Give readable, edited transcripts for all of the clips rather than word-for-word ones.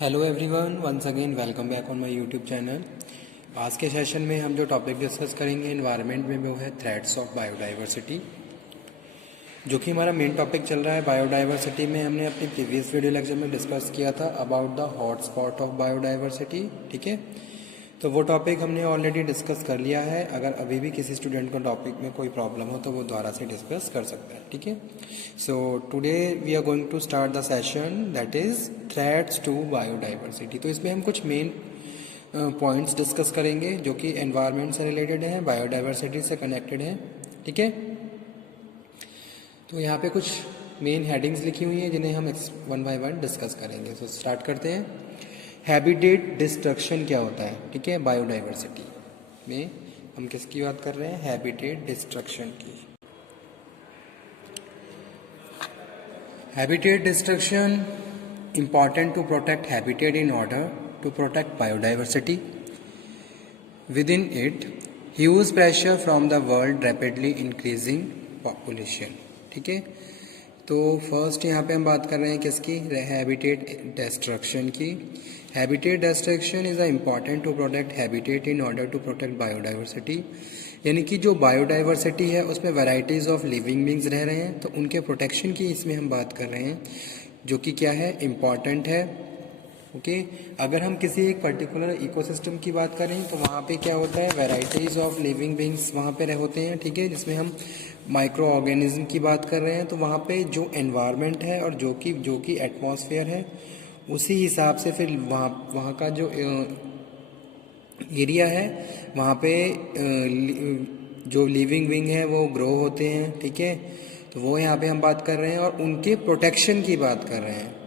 Hello everyone, once again welcome back on my YouTube channel. आज के session में हम जो टॉपिक डिस्कस करेंगे एनवायरनमेंट में वो है थ्रेट्स ऑफ बायोडाइवर्सिटी, जो कि हमारा मेन टॉपिक चल रहा है। बायोडाइवर्सिटी में हमने अपनी प्रीवियस वीडियो लेक्चर में डिस्कस किया था about the hot spot of biodiversity. ठीक है, तो वो टॉपिक हमने ऑलरेडी डिस्कस कर लिया है। अगर अभी भी किसी स्टूडेंट को टॉपिक में कोई प्रॉब्लम हो तो वो दोबारा से डिस्कस कर सकता है। ठीक है, so today we are going to start the session that is threats to biodiversity. तो इसमें हम कुछ मेन पॉइंट्स डिस्कस करेंगे जो कि एनवायरनमेंट से रिलेटेड हैं, बायोडाइवर्सिटी से कनेक्टेड हैं। ठीक है, तो यहाँ पे कुछ मेन हेडिंग्स लिखी हुई हैं जिन्हें हम वन बाय वन डिस्कस करेंगे। तो स्टार्ट करते हैं। हैबिटेट डिस्ट्रक्शन क्या होता है? ठीक है, बायोडाइवर्सिटी में हम किसकी बात कर रहे हैं? हैबिटेट डिस्ट्रक्शन की। Habitat destruction important to protect habitat in order to protect biodiversity. Within it, huge pressure from the world rapidly increasing population. ठीक है, तो फर्स्ट यहाँ पे हम बात कर रहे हैं किसकी? हैबिटेट डिस्ट्रक्शन की। Habitat destruction is a important to protect habitat in order to protect biodiversity. यानी कि जो बायोडाइवर्सिटी है उसमें वैराइटीज़ ऑफ लिविंग बींग्स रह रहे हैं, तो उनके प्रोटेक्शन की इसमें हम बात कर रहे हैं, जो कि क्या है? इम्पॉर्टेंट है। ओके, अगर हम किसी एक पर्टिकुलर इकोसिस्टम की बात करें तो वहाँ पे क्या होता है? वैराइटीज़ ऑफ लिविंग बींग्स वहाँ पे होते हैं। ठीक है, जिसमें हम माइक्रो ऑर्गेनिज्म की बात कर रहे हैं, तो वहाँ पे जो एनवायरनमेंट है और जो कि एटमॉस्फेयर है उसी हिसाब से फिर वहाँ का जो एरिया है वहाँ पे जो लिविंग बींग है वो ग्रो होते हैं। ठीक है, तो वो यहाँ पे हम बात कर रहे हैं और उनके प्रोटेक्शन की बात कर रहे हैं।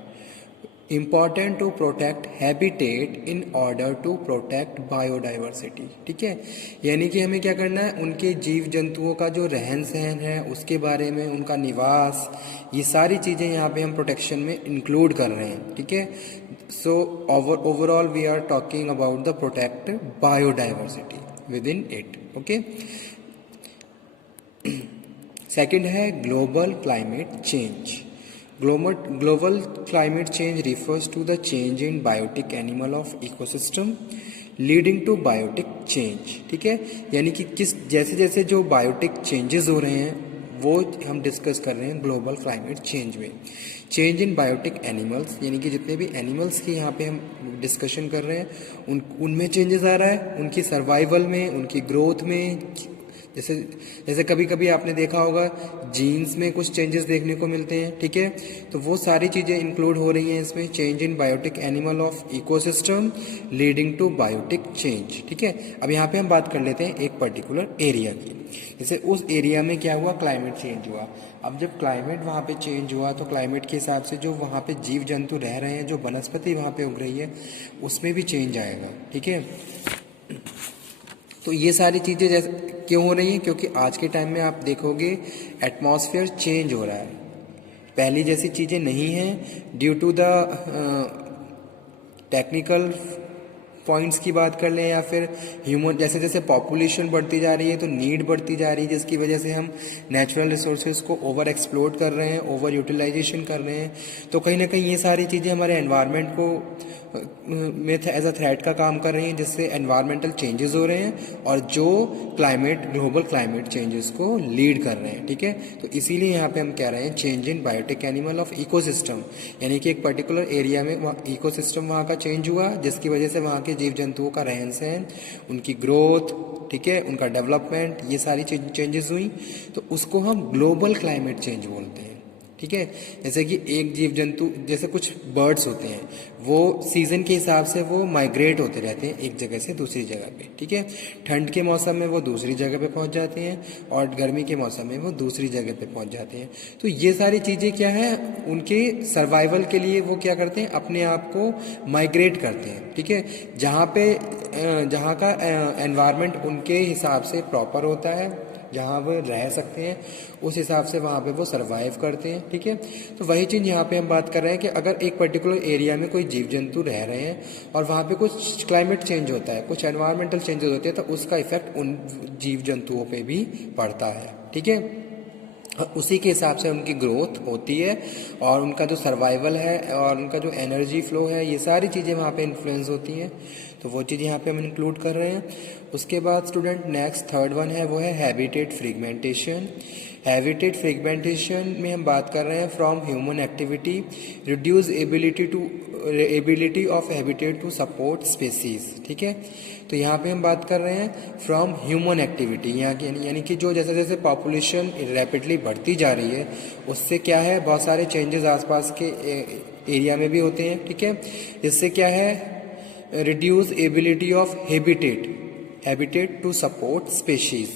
Important to protect habitat in order to protect biodiversity. ठीक है, यानी कि हमें क्या करना है? उनके जीव जंतुओं का जो रहन सहन है उसके बारे में, उनका निवास, ये सारी चीज़ें यहाँ पे हम प्रोटेक्शन में इंक्लूड कर रहे हैं। ठीक है, so overall we are talking about the protect biodiversity within इट। ओके, सेकेंड है global climate change. Global climate change refers to the change in biotic animal of ecosystem leading to biotic change। ठीक है, यानी कि जैसे जैसे जो biotic changes हो रहे हैं वो हम डिस्कस कर रहे हैं ग्लोबल क्लाइमेट चेंज में। चेंज इन बायोटिक एनिमल्स, यानी कि जितने भी एनिमल्स की यहाँ पे हम डिस्कशन कर रहे हैं उनमें चेंजेस आ रहा है, उनकी सर्वाइवल में, उनकी ग्रोथ में। जैसे कभी कभी आपने देखा होगा जीन्स में कुछ चेंजेस देखने को मिलते हैं। ठीक है, तो वो सारी चीज़ें इंक्लूड हो रही हैं इसमें। Change in biotic animal of ecosystem leading to biotic change. ठीक है, अब यहाँ पे हम बात कर लेते हैं एक पर्टिकुलर एरिया की। जैसे उस एरिया में क्या हुआ? क्लाइमेट चेंज हुआ। अब जब क्लाइमेट वहाँ पे चेंज हुआ तो क्लाइमेट के हिसाब से जो वहाँ पे जीव जंतु रह रहे हैं, जो वनस्पति वहाँ पे उग रही है, उसमें भी चेंज आएगा। ठीक है, तो ये सारी चीज़ें जैसे क्यों हो रही हैं? क्योंकि आज के टाइम में आप देखोगे एटमॉस्फेयर चेंज हो रहा है, पहली जैसी चीज़ें नहीं हैं। Due to the technical points की बात कर लें या फिर ह्यूमन, जैसे जैसे पॉपुलेशन बढ़ती जा रही है तो नीड बढ़ती जा रही है, जिसकी वजह से हम नेचुरल रिसोर्सेज को ओवर एक्सप्लोर कर रहे हैं, ओवर यूटिलाइजेशन कर रहे हैं। तो कहीं ना कहीं ये सारी चीज़ें हमारे एनवायरनमेंट को में एज अ थ्रेट का काम कर रही हैं, जिससे एनवायरमेंटल चेंजेस हो रहे हैं और जो ग्लोबल क्लाइमेट चेंजेस को लीड कर रहे हैं। ठीक है, तो इसीलिए यहाँ पे हम कह रहे हैं change in biotic animal of ecosystem, यानी कि एक पर्टिकुलर एरिया में इकोसिस्टम वहाँ का चेंज हुआ, जिसकी वजह से वहाँ के जीव जंतुओं का रहन सहन, उनकी ग्रोथ, ठीक है, उनका डेवलपमेंट, ये सारी चेंजेस हुई, तो उसको हम ग्लोबल क्लाइमेट चेंज बोलते हैं। ठीक है, जैसे कि एक जीव जंतु, जैसे कुछ बर्ड्स होते हैं, वो सीजन के हिसाब से वो माइग्रेट होते रहते हैं एक जगह से दूसरी जगह पे। ठीक है, ठंड के मौसम में वो दूसरी जगह पे पहुंच जाते हैं और गर्मी के मौसम में वो दूसरी जगह पे पहुंच जाते हैं। तो ये सारी चीज़ें क्या है? उनके सर्वाइवल के लिए वो क्या करते हैं? अपने आप को माइग्रेट करते हैं। ठीक है, जहाँ का एनवायरनमेंट उनके हिसाब से प्रॉपर होता है, जहाँ वो रह सकते हैं, उस हिसाब से वहाँ पे वो सरवाइव करते हैं। ठीक है, तो वही चीज़ यहाँ पे हम बात कर रहे हैं कि अगर एक पर्टिकुलर एरिया में कोई जीव जंतु रह रहे हैं और वहाँ पे कुछ क्लाइमेट चेंज होता है, कुछ एनवायरमेंटल चेंजेस होते हैं, तो उसका इफेक्ट उन जीव जंतुओं पे भी पड़ता है। ठीक है, और उसी के हिसाब से उनकी ग्रोथ होती है और उनका जो सर्वाइवल है और उनका जो एनर्जी फ्लो है, ये सारी चीज़ें वहाँ पे इन्फ्लुएंस होती हैं। तो वो चीज़ यहाँ पे हम इंक्लूड कर रहे हैं। उसके बाद स्टूडेंट नेक्स्ट थर्ड वन है, वो है हैबिटेट फ्रेगमेंटेशन। हैबिटेट फ्रेगमेंटेशन में हम बात कर रहे हैं from human activity reduce ability of habitat to support species. ठीक है, तो यहाँ पे हम बात कर रहे हैं फ्रॉम ह्यूमन एक्टिविटी, यहाँ की यानी कि जो जैसे जैसे पॉपुलेशन रैपिडली बढ़ती जा रही है उससे क्या है, बहुत सारे चेंजेस आसपास के एरिया में भी होते हैं। ठीक है, इससे क्या है, reduce ability of habitat to support species,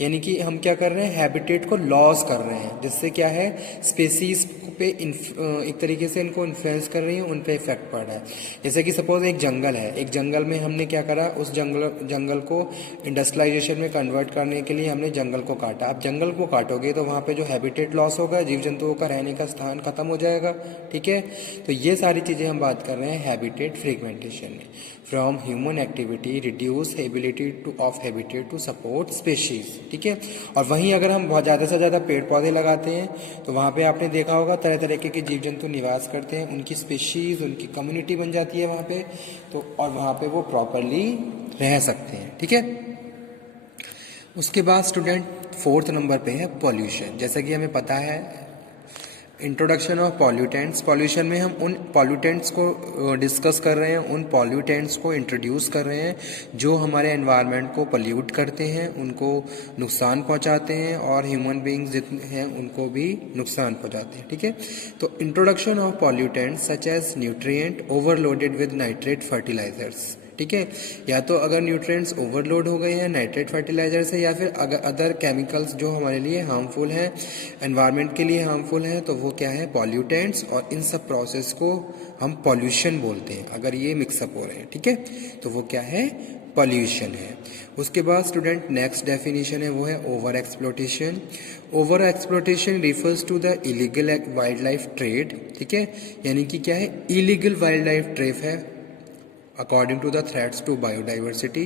यानी कि हम क्या कर रहे हैं, हैबिटेट को लॉस कर रहे हैं, जिससे क्या है स्पेसीज पे एक तरीके से इनको इन्फ्लुएंस कर रही है, उन पे इफेक्ट पड़ रहा है। जैसे कि सपोज एक जंगल है, एक जंगल में हमने क्या करा, उस जंगल को इंडस्ट्रियलाइजेशन में कन्वर्ट करने के लिए हमने जंगल को काटा। अब जंगल को काटोगे तो वहाँ पे जो हैबिटेट लॉस होगा, जीव जंतुओं का रहने का स्थान खत्म हो जाएगा। ठीक है, तो ये सारी चीज़ें हम बात कर रहे हैं हैबिटेट फ्रेगमेंटेशन में। From human activity reduce ability of habitat to support species. ठीक है, और वहीं अगर हम बहुत ज़्यादा से ज़्यादा पेड़ पौधे लगाते हैं तो वहाँ पे आपने देखा होगा तरह तरह के जीव जंतु निवास करते हैं, उनकी स्पेशीज, उनकी कम्युनिटी बन जाती है वहाँ पे, तो और वहाँ पे वो प्रॉपरली रह सकते हैं। ठीक है, उसके बाद स्टूडेंट फोर्थ नंबर पे है पॉल्यूशन। जैसा कि हमें पता है इंट्रोडक्शन ऑफ पॉल्यूटेंट्स, पॉल्यूशन में हम उन पॉल्यूटेंट्स को डिस्कस कर रहे हैं, उन पॉल्यूटेंट्स को इंट्रोड्यूस कर रहे हैं जो हमारे एनवायरनमेंट को पॉल्यूट करते हैं, उनको नुकसान पहुंचाते हैं और ह्यूमन बींग्स जितने हैं उनको भी नुकसान पहुंचाते हैं। ठीक है, तो introduction of pollutants such as nutrient overloaded with nitrate fertilisers. ठीक है, या तो अगर न्यूट्रिएंट्स ओवरलोड हो गए हैं नाइट्रेट फर्टिलाइजर से, या फिर अगर अदर केमिकल्स जो हमारे लिए हार्मफुल हैं, एनवायरनमेंट के लिए हार्मफुल हैं, तो वो क्या है, पॉल्यूटेंट्स, और इन सब प्रोसेस को हम पॉल्यूशन बोलते हैं अगर ये मिक्सअप हो रहे हैं। ठीक है, तो वो क्या है, पॉल्यूशन है। उसके बाद स्टूडेंट नेक्स्ट डेफिनेशन है, वो है over exploitation. Over exploitation refers to the illegal wild life trade. ठीक है, यानी कि क्या है, इलीगल वाइल्ड लाइफ ट्रेड है according to the threats to biodiversity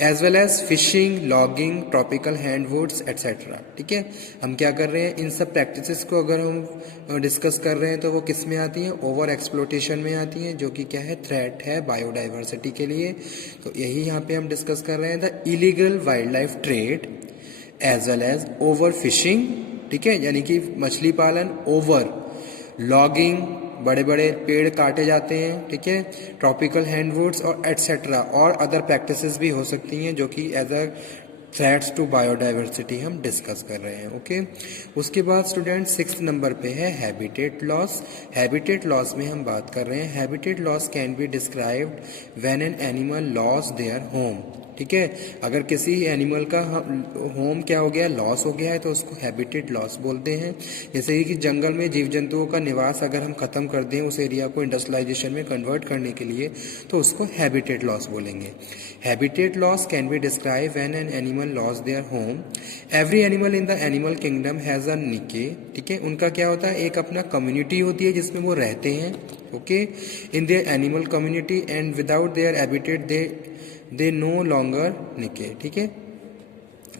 as well as fishing, logging, tropical handwoods etc. ठीक है, हम क्या कर रहे हैं, इन सब प्रैक्टिसेस को अगर हम डिस्कस कर रहे हैं तो वो किस में आती हैं, ओवर एक्सप्लोटेशन में आती हैं, जो कि क्या है, थ्रेट है बायोडाइवर्सिटी के लिए। तो यही यहाँ पे हम डिस्कस कर रहे हैं, the illegal wild life trade as well as over fishing. ठीक है, यानी कि मछली पालन, ओवर लॉगिंग, बड़े बड़े पेड़ काटे जाते हैं। ठीक है, ट्रॉपिकल हैंडवुड्स और एटसेट्रा, और अदर प्रैक्टिसेस भी हो सकती हैं जो कि as a threats to biodiversity हम डिस्कस कर रहे हैं। ओके, उसके बाद स्टूडेंट सिक्स्थ नंबर पे है हैबिटेट लॉस। हैबिटेट लॉस में हम बात कर रहे हैं, habitat loss can be described when an animal loss their home. ठीक है, अगर किसी एनिमल का होम क्या हो गया, लॉस हो गया है, तो उसको हैबिटेट लॉस बोलते हैं। जैसे कि जंगल में जीव जंतुओं का निवास अगर हम खत्म कर दें उस एरिया को इंडस्ट्रियलाइजेशन में कन्वर्ट करने के लिए, तो उसको हैबिटेट लॉस बोलेंगे। Habitat loss can be describe when an animal loss their home. Every animal in the animal kingdom has a निके। ठीक है, उनका क्या होता है, एक अपना कम्युनिटी होती है जिसमें वो रहते हैं। Okay, in their animal community and without their habitat they know longer निके। ठीक है,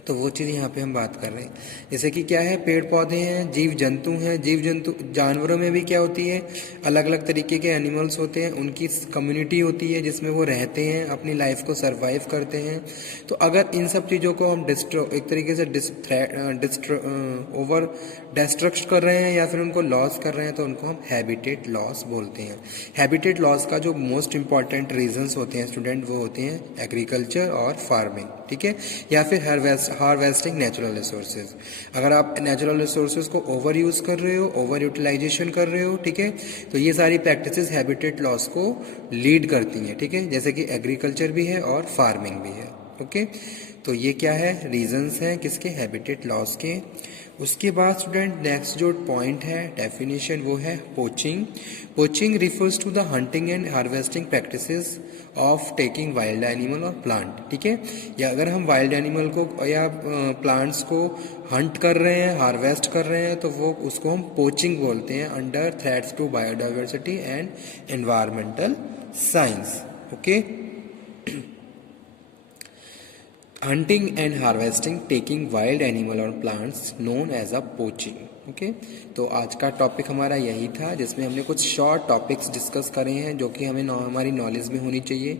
तो वो चीज़ यहाँ पे हम बात कर रहे हैं। जैसे कि क्या है, पेड़ पौधे हैं, जीव जंतु हैं, जीव जंतु जानवरों में भी क्या होती है, अलग अलग तरीके के एनिमल्स होते हैं, उनकी कम्युनिटी होती है जिसमें वो रहते हैं, अपनी लाइफ को सरवाइव करते हैं। तो अगर इन सब चीज़ों को हम एक तरीके से ओवर डिस्ट्रक्ट कर रहे हैं या फिर उनको लॉस कर रहे हैं, तो उनको हम हैबिटेट लॉस बोलते हैं। हैबिटेट लॉस का जो मोस्ट इंपॉर्टेंट रीजंस होते हैं स्टूडेंट, वो होते हैं एग्रीकल्चर और फार्मिंग। ठीक है, या फिर हार्वेस्टिंग नेचुरल रिसोर्सेज। अगर आप नेचुरल रिसोर्सेज को ओवर यूज कर रहे हो, ओवर यूटिलाइजेशन कर रहे हो, ठीक है, तो ये सारी प्रैक्टिसेस हैबिटेट लॉस को लीड करती हैं। ठीक है, जैसे कि एग्रीकल्चर भी है और फार्मिंग भी है। ओके, तो ये क्या है, रीजंस हैं किसके, हैबिटेट लॉस के। उसके बाद स्टूडेंट नेक्स्ट जो पॉइंट है डेफिनेशन, वो है poaching. Poaching refers to the hunting and harvesting practices of taking wild animal और प्लांट। ठीक है, या अगर हम वाइल्ड एनिमल को या प्लांट्स को हंट कर रहे हैं, हार्वेस्ट कर रहे हैं, तो वो उसको हम पोचिंग बोलते हैं, under threats to biodiversity and environmental science. Okay, hunting and harvesting taking wild animal और plants known as a poaching. Okay, तो आज का टॉपिक हमारा यही था, जिसमें हमने कुछ शॉर्ट टॉपिक्स डिस्कस करे हैं जो कि हमें हमारी नॉलेज में होनी चाहिए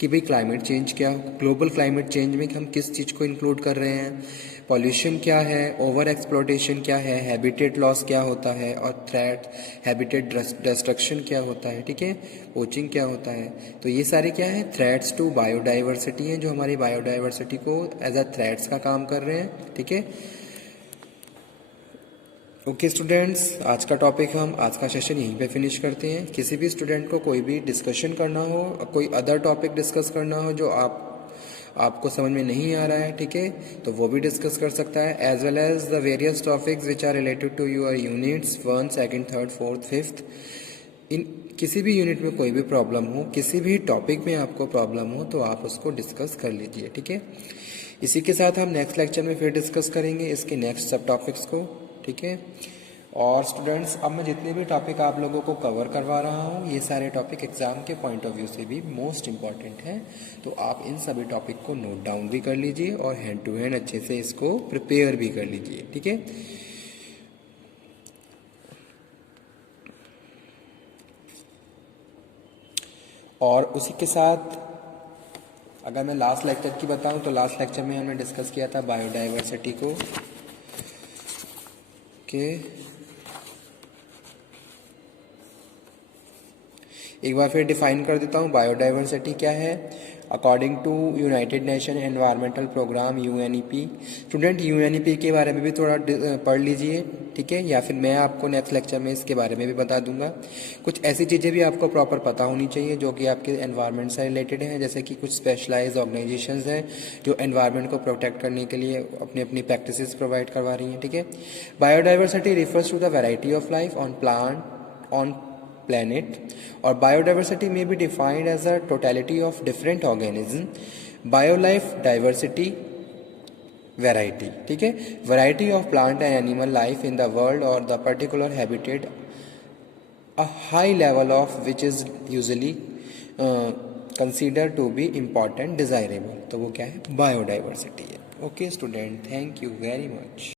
कि भाई क्लाइमेट चेंज क्या, ग्लोबल क्लाइमेट चेंज में हम किस चीज़ को इंक्लूड कर रहे हैं, पॉल्यूशन क्या है, ओवर एक्सप्लोटेशन क्या है, हैबिटेट लॉस क्या होता है, और थ्रेट हैबिटेट डिस्ट्रक्शन क्या होता है, ठीक है, पोचिंग क्या होता है। तो ये सारे क्या है, थ्रेट्स टू बायोडाइवर्सिटी हैं, जो हमारी बायोडाइवर्सिटी को एज अ थ्रेट्स का काम कर रहे हैं, ठीक है। ओके स्टूडेंट्स, आज का टॉपिक हम आज का सेशन यहीं पे फिनिश करते हैं। किसी भी स्टूडेंट को कोई भी डिस्कशन करना हो, कोई अदर टॉपिक डिस्कस करना हो जो आपको समझ में नहीं आ रहा है, ठीक है, तो वो भी डिस्कस कर सकता है, as well as the various topics which are related to your units 1, 2, 3, 4, 5। इन किसी भी यूनिट में कोई भी प्रॉब्लम हो, किसी भी टॉपिक में आपको प्रॉब्लम हो, तो आप उसको डिस्कस कर लीजिए, ठीक है। इसी के साथ हम नेक्स्ट लेक्चर में फिर डिस्कस करेंगे इसके नेक्स्ट सब टॉपिक्स को, ठीक है। और स्टूडेंट्स, अब मैं जितने भी टॉपिक आप लोगों को कवर करवा रहा हूँ, ये सारे टॉपिक एग्जाम के पॉइंट ऑफ व्यू से भी मोस्ट इम्पॉर्टेंट हैं, तो आप इन सभी टॉपिक को नोट डाउन भी कर लीजिए और हैंड टू हैंड अच्छे से इसको प्रिपेयर भी कर लीजिए, ठीक है। और उसी के साथ अगर मैं लास्ट लेक्चर की बताऊं, तो लास्ट लेक्चर में हमने डिस्कस किया था बायोडाइवर्सिटी को, के एक बार फिर डिफाइन कर देता हूँ बायोडाइवर्सिटी क्या है। According to United Nation environmental programme UNEP, student UNEP के बारे में भी थोड़ा पढ़ लीजिए, ठीक है, या फिर मैं आपको नेक्स्ट लेक्चर में इसके बारे में भी बता दूंगा। कुछ ऐसी चीज़ें भी आपको प्रॉपर पता होनी चाहिए जो कि आपके एनवायरनमेंट से रिलेटेड हैं, जैसे कि कुछ स्पेशलाइज ऑर्गेनाइजेशंस हैं जो एनवायरनमेंट को प्रोटेक्ट करने के लिए अपनी अपनी प्रैक्टिसेस प्रोवाइड करवा रही हैं, ठीक है। Biodiversity refers to the variety of life on planet, or biodiversity may be defined as a totality of different organisms, biolife diversity variety, ठीक है, variety of plant and animal life in the world or the particular habitat, a high level of which is usually considered to be important desirable। तो वो क्या है, biodiversity है। Okay student, thank you very much.